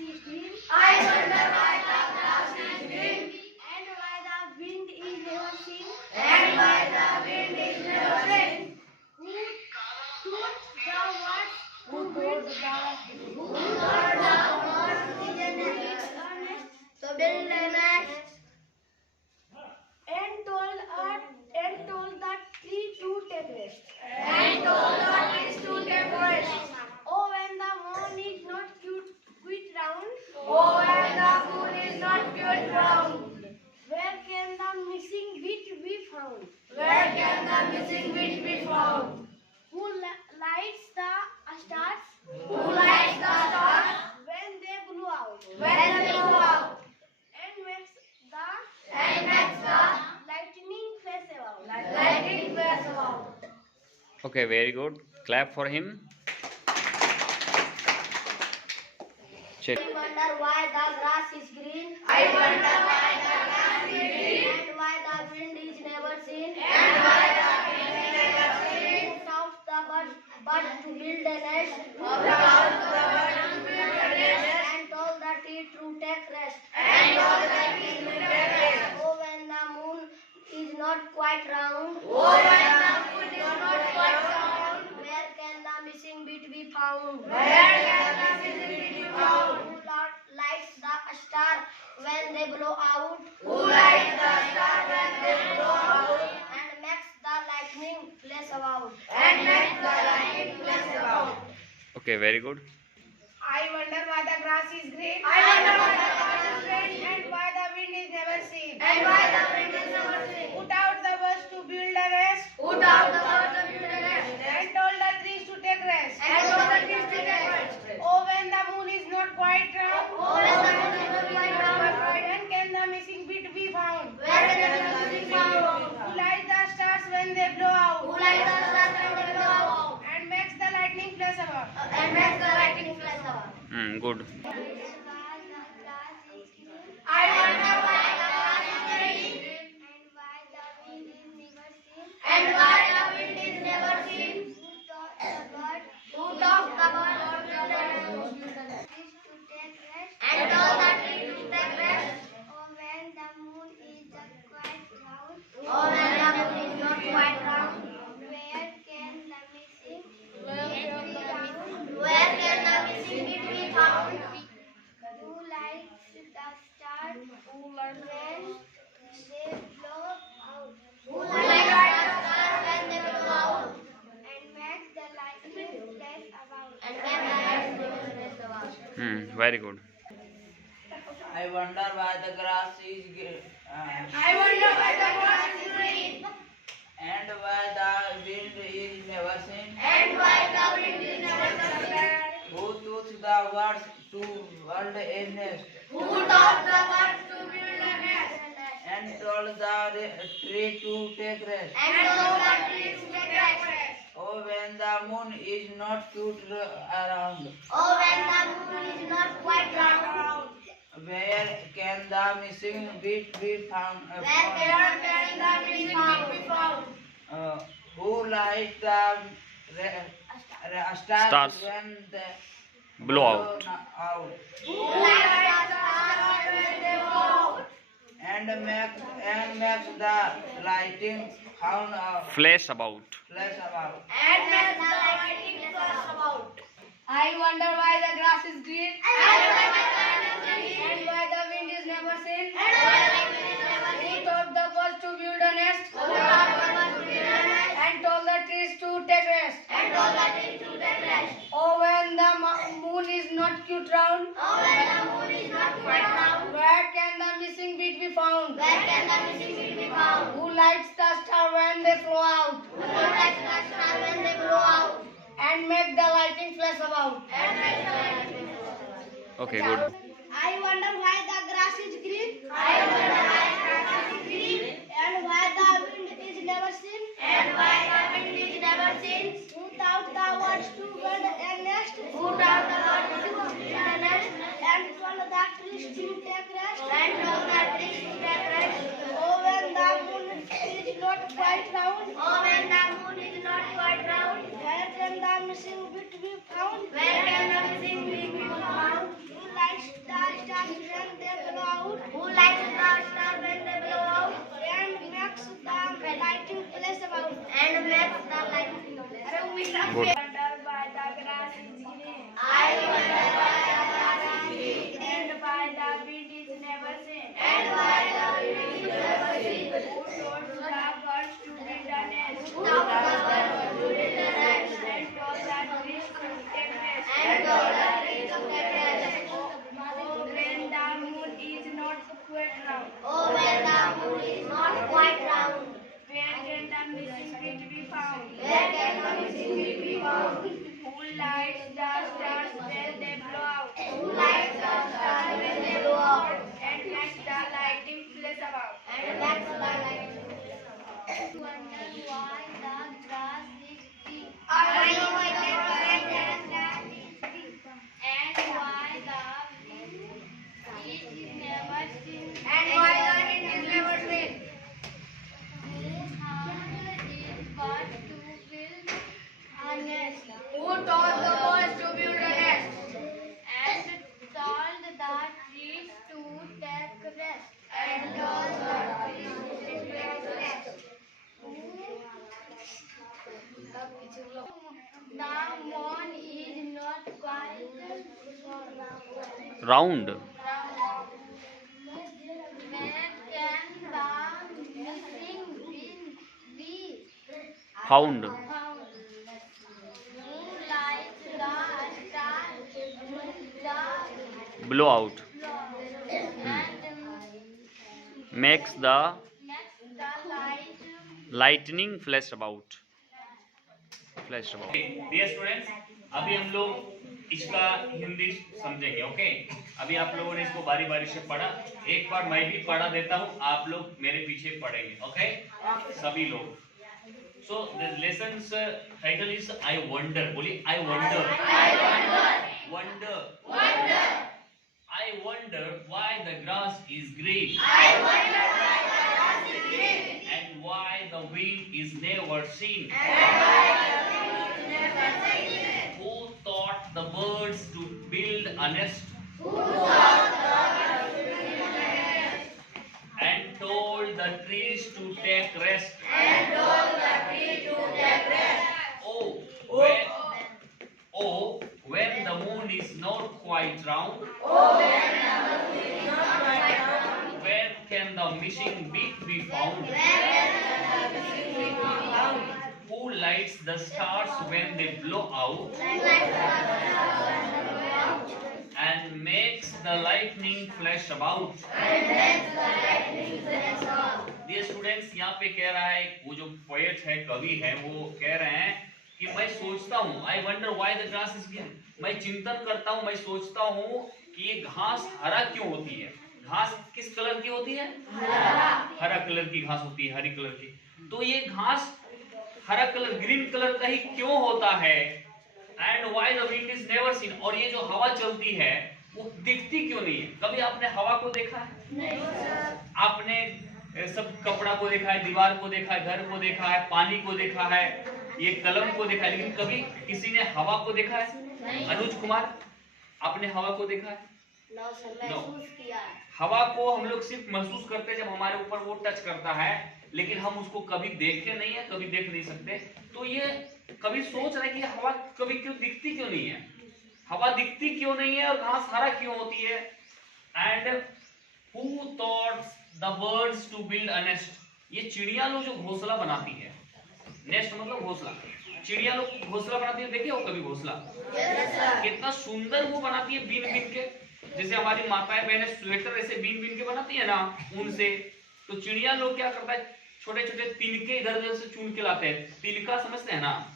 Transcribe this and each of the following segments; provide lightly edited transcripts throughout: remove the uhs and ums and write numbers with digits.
is green? I wonder why the grass is green. And why the wind is never seen? And why the wind is never seen. Who taught the words Who to told build the birds a nest? to build a nest? And told the tree to take rest. And told the trees to take rest. Oh, when the moon is not quite round, Oh, and the moon is not good round. where can the missing bit be found? Where can the missing bit be found? Who lights the stars Who lights the stars when they blow out? when they go out? And makes the And makes the lightning flash about. lightning flash about. Okay, very good. Clap for him. Check. I wonder why the grass is green. I wonder why the grass is green. And why the wind is never seen. And why the wind is never seen. Who taught the bird to build a nest. Who taught the bird to build a nest. And told the tree to take rest. And told the tree to take rest. Oh, when the moon is not quite round, Oh, when the moon is not quite round, where can the missing bit be found? where can the missing bit be found? Who lights the star when they blow out? Who lights the star when they blow out? And makes the lightning flash about. And makes the lightning flash about. Okay, very good. I wonder why the grass is green. I wonder why the grass is green. And why the wind is never seen. And why the wind is never seen. Put out the birds to build a nest. Who taught the birds to build a nest. And told the trees to take rest. And told the trees to take rest. Oh, when the moon is not quite round. Oh, when the moon is not quite round. When can the missing bit be found? Where can the missing bit be found? Who lights the stars when they blow out? Who lights the stars when they blow out? And makes the lightning flash about. And makes the lightning flash out. Good. I wonder why the grass is green. And why the wind is never seen. Who taught the bird to build a nest. And told the tree to take rest. Oh, when the moon is not quite round, Oh, when the moon is not quite round, where can the missing where can the missing bit be found? who lights the stars when they blow out? Who lights the star when they blow out? And makes the lightning flash about. And makes the lightning flash about. Very good. I wonder why the grass is green. I wonder why the grass is green. And why the wind is never seen. And why the wind is never seen. Who taught the birds to build a nest. Who taught the birds to build a nest. And told the tree to take rest. And told the trees to take rest. Oh, when the moon is not cute around, Oh, when the moon is not quite round, where can the missing bit be found? where can the missing bit be found? Who lights the stars Stars. when they Blow out. Who lights the stars when they fall? And makes the lighting sound Flash about. flash about. And makes the lightning flash about. I wonder why the grass is green. And why the grass is green. And why the wind is never seen. And why the wind is never Who seen. taught the birds to build a nest. Who taught the birds to build a nest. And told the trees to take rest. And told the trees to take rest. Oh, when the moon is not quite round, Oh, when the moon is not quite round, where can the missing bit be found? where can the missing bit be found? Who lights the star when they flow out? Who lights the star when they blow out? And make the lightning flash about. And makes the lightning flash about. Okay, good. I wonder why the grass is green. I wonder why the grass is green. And why the wind is never seen. And why the wind is never seen. Who taught the birds to build a nest. Who taught the birds to build a nest. And told the trees to take rest. And told the trees to take rest. Oh, when the moon is not quite round, Oh, when the moon is not quite round, where can the missing bit be found? where can the missing bit be found? Who lights Good. wonder why the grass is green. I wonder why the grass is green. And why the wind is never seen. And why the wind is never seen. Who told the birds to build a nest? Who taught the birds to build a nest? And told the trees to take rest. And told the trees to take rest. Oh, when the moon is not quite round, Oh, when the moon is not quite round, where can the missing bit be found? where can the missing bit be found? Who lights the stars when they blow out? Who lights the stars when they blow out? And makes the lighting flash about? And makes the light. Wonder why the grass is green. I know why the grass is green. And why the wind is never seen. And why the wind is never seen. Who taught the birds to build a nest? And told the trees to take rest. And told the trees to take rest. The moon is not quite Round. round. Where can the missing pin be Found. found? Who lights the stars when the Blow out. and Makes the makes the light lightning flash about. Flash about. Dear students, अभी हम लोग इसका हिंदी समझेंगे। Okay, अभी आप लोगों ने इसको बारी बारी से पढ़ा, एक बार मैं भी पढ़ा देता हूँ, आप लोग मेरे पीछे पढ़ेंगे। ओके, सभी लोग। So the lesson's title is I wonder. बोलिए I wonder. Wonder. I wonder why the grass is green. And why the wind is never seen. Who taught the birds to build a nest? And told the trees to take rest. Oh, when the moon is not quite round. Where can the missing bit be found? Who lights the stars when they blow out? And makes the lightning flash about? Dear students, यहाँ पे कह रहा है, वो जो poet है, कवि है, वो कह रहे हैं कि मैं सोचता हूँ, I wonder why the grass is green. मैं चिंतन करता हूँ, मैं सोचता हूँ कि ये घास हरा क्यों होती है। घास किस कलर की होती है? हरा कलर की घास होती है, हरी कलर की। तो ये घास हरा कलर, ग्रीन कलर का ही क्यों होता है? And why the wind is never seen. और ये जो हवा चलती है वो दिखती क्यों नहीं है? कभी आपने हवा को देखा है? नहीं। आपने सब कपड़ा को देखा है, दीवार को देखा है, घर को देखा है, पानी को देखा है, ये कलम को देखा है, लेकिन कभी किसी ने हवा को देखा है? अनुज कुमार, आपने हवा को देखा है? महसूस किया है। हवा को हम लोग सिर्फ महसूस करते हैं जब हमारे ऊपर वो टच करता है, लेकिन हम उसको कभी देखे नहीं है, कभी देख नहीं सकते। तो ये कभी सोच रहे कि हवा कभी क्यों दिखती क्यों नहीं है? हवा दिखती क्यों नहीं है और घास हरा क्यों होती है? And who thought the birds to build a nest. ये चिड़िया लोग जो घोंसला बनाती है, नेस्ट मतलब घोंसला, चिड़िया लोग घोंसला बनाती है, देखे हो कभी घोंसला? कितना सुंदर वो बनाती है बीन बीन के, जैसे हमारी माताएं बहनें स्वेटर ऐसे बीन बीन के बनाती है ना ऊन से। तो चिड़िया लोग क्या करता है, छोटे छोटे तिनके इधर उधर से चुन के लाते हैं। तिनका समझते हैं ना,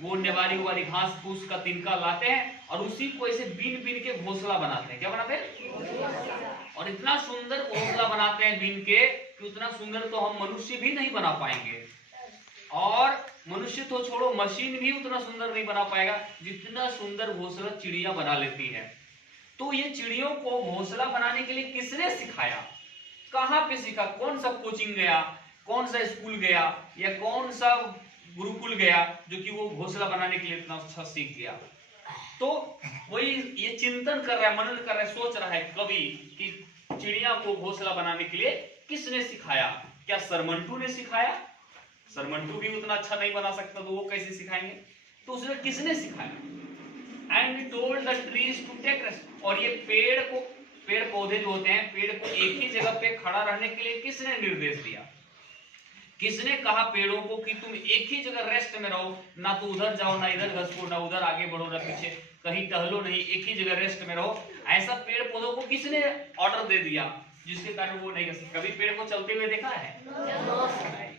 वो नेवारी वाली घास फूस का तिनका लाते हैं और उसी को ऐसे बीन बीन के घोंसला बनाते हैं। क्या बनाते हैं? और इतना सुंदर घोंसला बनाते हैं बीन के कि उतना सुंदर तो हम मनुष्य भी नहीं बना पाएंगे। और मनुष्य तो छोड़ो, मशीन भी उतना सुंदर नहीं बना पाएगा जितना सुंदर घोंसला चिड़िया बना लेती है। तो ये चिड़ियों को घोंसला बनाने के लिए किसने सिखाया? कहाँ पे सीखा? कौन सा कोचिंग गया, कौन सा स्कूल गया, या कौन सा गुरुकुल गया जो कि वो घोंसला बनाने के लिए इतना अच्छा सीख गया? तो वही ये चिंतन कर रहा है, मनन कर रहा है, सोच रहा है कवि कि चिड़िया को घोंसला बनाने के लिए किसने सिखाया? क्या सरमंटू ने सिखाया? सरमंटू भी उतना अच्छा नहीं बना सकता, तो वो कैसे सिखाएंगे? तो तो उसने किसने सिखाया? And told the trees to take rest, और ये पेड़ पौधे जो होते हैं, पेड़ को एक ही जगह पे खड़ा रहने के लिए किसने निर्देश दिया? किसने कहा पेड़ों को कि तुम एक ही जगह रेस्ट में रहो, ना तो उधर जाओ, ना इधर घसको, ना उधर आगे बढ़ो, ना पीछे कहीं टहलो नहीं, एक ही जगह रेस्ट में रहो? ऐसा पेड़ पौधों को किसने ऑर्डर दे दिया जिसके कारण वो नहीं कर सकते? कभी पेड़ को चलते हुए देखा है? नहीं।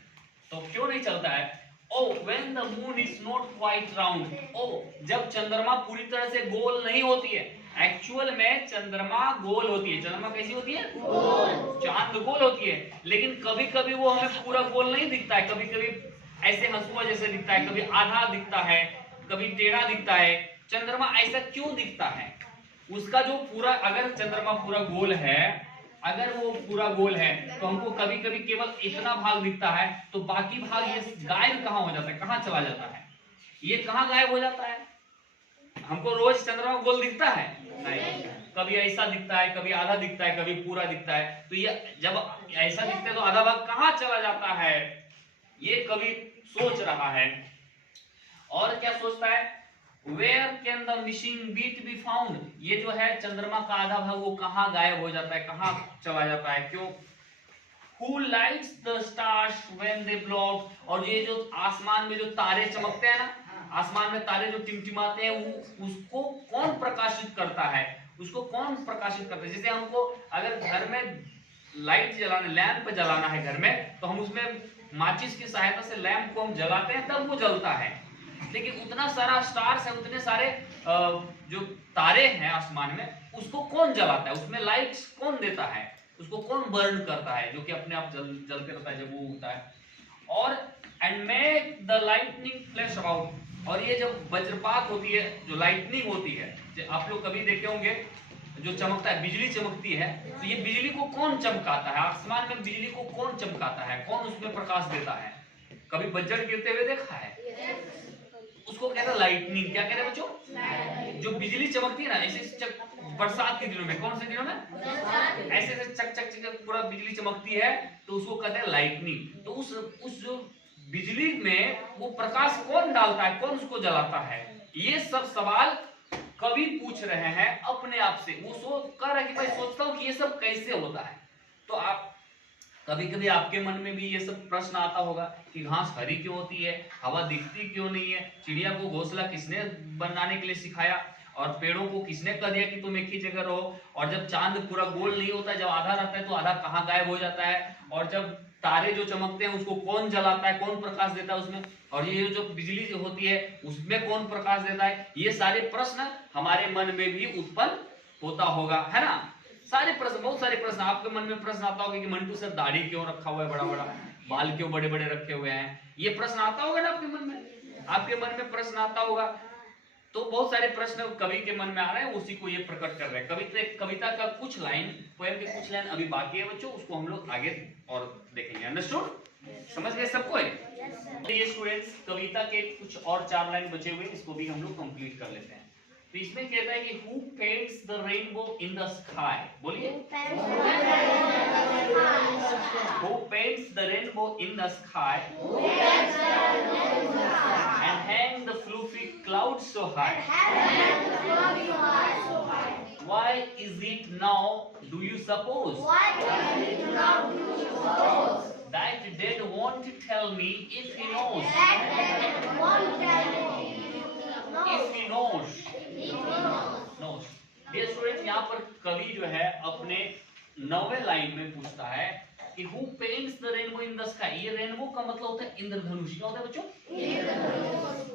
तो क्यों नहीं चलता है? Oh, when the moon is not quite round. Oh, जब चंद्रमा पूरी तरह से गोल नहीं होती है। एक्चुअल में चंद्रमा गोल होती है। चंद्रमा कैसी होती है? गोल। चांद गोल होती है, लेकिन कभी कभी वो हमें पूरा गोल नहीं दिखता है। कभी कभी ऐसे हंसुआ जैसे दिखता है, कभी आधा दिखता है, कभी टेढ़ा दिखता है। चंद्रमा ऐसा क्यों दिखता है? उसका जो पूरा, अगर चंद्रमा पूरा गोल है, अगर वो पूरा गोल है, तो हमको कभी कभी केवल इतना भाग दिखता है, तो बाकी भाग ये गायब कहाँ हो जाता है? कहाँ चला जाता है? ये कहाँ गायब हो जाता है? हमको रोज चंद्रमा गोल दिखता है? नहीं। कभी ऐसा दिखता है, कभी आधा दिखता है, कभी पूरा दिखता है। तो ये जब ऐसा दिखता है तो आधा भाग कहाँ चला जाता है? ये कभी सोच रहा है। और क्या सोचता है? Where can the missing bit be found? ये जो है चंद्रमा का आधा भाग, वो कहाँ गायब हो जाता है, कहाँ चला जाता है, क्यों? Who lights the stars when they blow out? और ये जो आसमान में जो तारे चमकते हैं ना, आसमान में तारे जो टिमटिमाते हैं, वो उसको कौन प्रकाशित करता है? उसको कौन प्रकाशित करता है? जैसे हमको अगर घर में लाइट जलाना, लैंप जलाना है घर में, तो हम उसमें माचिस की सहायता से लैंप को हम जलाते हैं, तब वो जलता है। लेकिन उतना सारा स्टार्स है, उतने सारे जो तारे हैं आसमान में, उसको कौन जलाता है? उसमें लाइट कौन देता है? उसको कौन बर्न करता है, जो कि अपने आप जलते रहता है जब वो होता है? और and make the lightning flash about, और ये जब वज्रपात होती है, जो लाइटनिंग होती है, आप लोग कभी देखे होंगे, जो चमकता है, बिजली चमकती है, तो ये बिजली को कौन चमकाता है? आसमान में बिजली को कौन चमकाता है? कौन उसमें प्रकाश देता है? कभी वज्र गिरते हुए देखा है? उसको कहते हैं लाइटनिंग। क्या कहते हैं बच्चों? जो बिजली चमकती है ना, ऐसे बरसात के दिनों में, कौन से दिनों में? ऐसे चक चक चक पूरा बिजली चमकती है, तो उसको कहते हैं लाइटनिंग। तो उस जो बिजली में वो प्रकाश कौन डालता है, कौन उसको जलाता है? ये सब सवाल कवि पूछ रहे हैं अपने आप से। वो कह रहा है कि भाई सोचता हूँ कि ये सब कैसे होता है। तो आप कभी कभी आपके मन में भी ये सब प्रश्न आता होगा कि घास हरी क्यों होती है, हवा दिखती क्यों नहीं है, चिड़िया को घोंसला किसने बनाने के लिए सिखाया, और पेड़ों को किसने कह दिया कि तुम एक ही जगह रहो, और जब चांद पूरा गोल नहीं होता, जब आधा रहता है तो आधा कहाँ गायब हो जाता है, और जब तारे जो चमकते हैं उसको कौन जलाता है, कौन प्रकाश देता है उसमें, और ये जो बिजली जो होती है उसमें कौन प्रकाश देता है? ये सारे प्रश्न हमारे मन में भी उत्पन्न होता होगा, है ना? सारे प्रश्न, बहुत सारे प्रश्न आपके मन में प्रश्न आता होगा कि मंटू सर दाढ़ी क्यों रखा हुआ है बड़ा बड़ा, बाल क्यों बड़े बड़े रखे हुए हैं? ये प्रश्न आता होगा ना आपके मन में? आपके मन में प्रश्न आता होगा। तो बहुत सारे प्रश्न कवि के मन में आ रहे हैं, उसी को ये प्रकट कर रहे हैं। कविता का कुछ लाइन, पोएम के कुछ लाइन अभी बाकी है बच्चों, उसको हम लोग आगे और देखेंगे। अंडरस्टूड? समझ गए सबको? ये स्टूडेंट्स, कविता के कुछ और 4 लाइन बचे हुए, इसको भी हम लोग कंप्लीट कर लेते हैं। तो इसमें कहता है कि who paints the rainbow in the sky? बोलिए। Who paints the rainbow in the sky? And hang the fluffy clouds so high? Why is it now, do you suppose? That dead won't tell me if he knows. If he knows. Dear students, यहाँ पर कवि जो है अपने 9वें line में पूछता है कि who paints the rainbow in the sky? ये रेनबो का मतलब होता है इंद्रधनुष। क्या होता है बच्चों?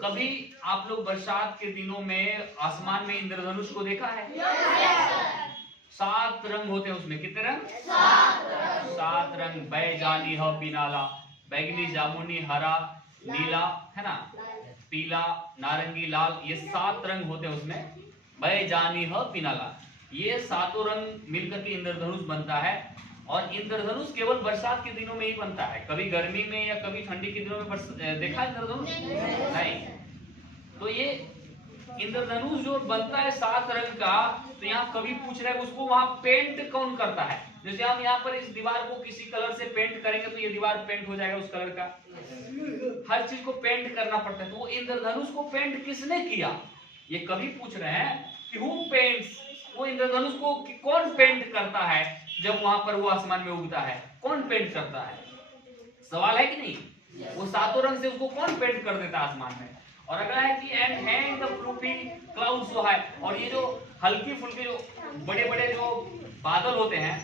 कभी आप लोग बरसात के दिनों में आसमान में इंद्रधनुष को देखा है? 7 रंग होते हैं उसमें। कितने रंग? 7 रंग। बैजानी ह पिनाला, बैगनी, जामुनी, हरा, नीला, है ना, पीला, नारंगी, लाल, ये 7 रंग होते हैं उसमें। बैजानी ह पिनाला, ये 7 रंग मिलकर के इंद्रधनुष बनता है। और इंद्रधनुष केवल बरसात के दिनों में ही बनता है, कभी गर्मी में या कभी ठंडी के दिनों में देखा इंद्रधनुष? नहीं। तो ये इंद्रधनुष जो बनता है 7 रंग का, तो यहाँ कवि पूछ रहे हैं उसको वहां पेंट कौन करता है? जैसे हम यहाँ पर इस दीवार को किसी कलर से पेंट करेंगे तो ये दीवार पेंट हो जाएगा उस कलर का, हर चीज को पेंट करना पड़ता है। तो वो इंद्रधनुष को पेंट किसने किया, ये कवि पूछ रहे हैं कि हु पेंट्स, वो इंद्रधनुष को कौन पेंट करता है जब वहां पर वो आसमान में उगता है, कौन पेंट करता है, सवाल है कि नहीं? वो सातों रंग से उसको कौन पेंट कर देता है आसमान में। और अगला है कि and hang the fluffy clouds so high, और ये जो हल्की फुल्की जो बड़े बड़े जो बादल होते हैं,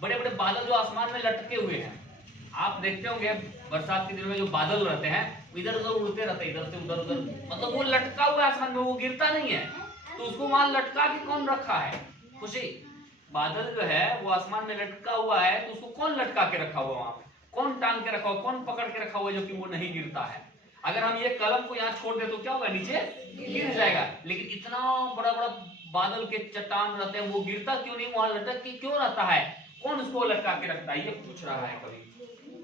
बड़े बड़े बादल जो आसमान में लटके हुए हैं, आप देखते होंगे बरसात के दिनों में जो बादल रहते हैं इधर उधर उड़ते रहते हैं, इधर से उधर उधर, मतलब वो लटका हुआ आसमान में, वो गिरता नहीं है। तो उसको वहां लटका के कौन रखा है? खुशी, बादल जो है वो आसमान में लटका हुआ है, तो उसको कौन लटका के रखा हुआ, वहां पे कौन टांग के रखा हुआ, कौन पकड़ के रखा हुआ है जो कि वो नहीं गिरता है। अगर हम ये कलम को यहाँ छोड़ दे तो क्या होगा, नीचे गिर जाएगा। लेकिन इतना बड़ा बड़ा बादल के चट्टान रहते हैं, वो गिरता क्यों नहीं, वहां लटक के क्यों रहता है, कौन उसको लटका के रखता है, ये पूछ रहा है कवि।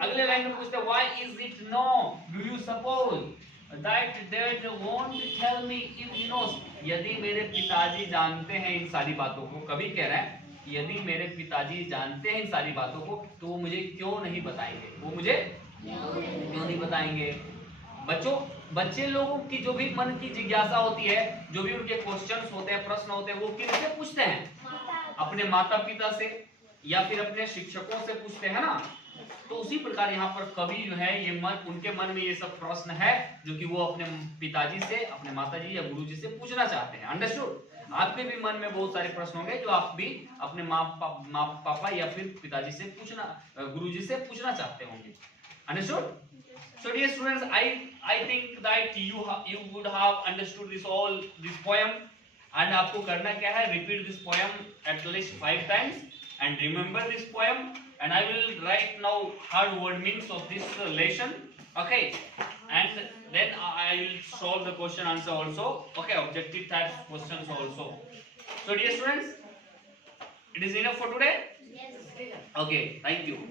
अगले लाइन में पूछते हैं why is it no do you suppose that dad won't tell me if he knows, यदि मेरे पिताजी जानते हैं इन सारी बातों को, कवि कह रहे हैं यदि मेरे पिताजी जानते हैं इन सारी बातों को तो वो मुझे क्यों नहीं बताएंगे, वो मुझे क्यों नहीं बताएंगे। बच्चे लोगों की जो भी मन की जिज्ञासा होती है, जो भी उनके क्वेश्चंस होते हैं, प्रश्न होते हैं, वो किससे पूछते हैं, अपने माता पिता से या फिर अपने शिक्षकों से पूछते हैं ना। तो उसी प्रकार यहाँ पर कवि जो है ये उनके मन में ये सब प्रश्न है जो कि वो अपने पिताजी से, अपने माताजी या गुरुजी से पूछना चाहते हैं। अंडरस्टूड? आपके भी मन में बहुत सारे प्रश्न होंगे जो आप भी अपने माँ पापा या फिर पिताजी से पूछना, गुरुजी से पूछना चाहते होंगे। Understood? So dear students, I think that you would have understood this poem, and आपको करना क्या है, repeat this poem at least 5 times and remember this poem, and I will write now hard word meanings of this lesson, okay, and then I will solve the question answer also, okay, objective type questions also. So dear students, it is enough for today. Yes. Okay, thank you.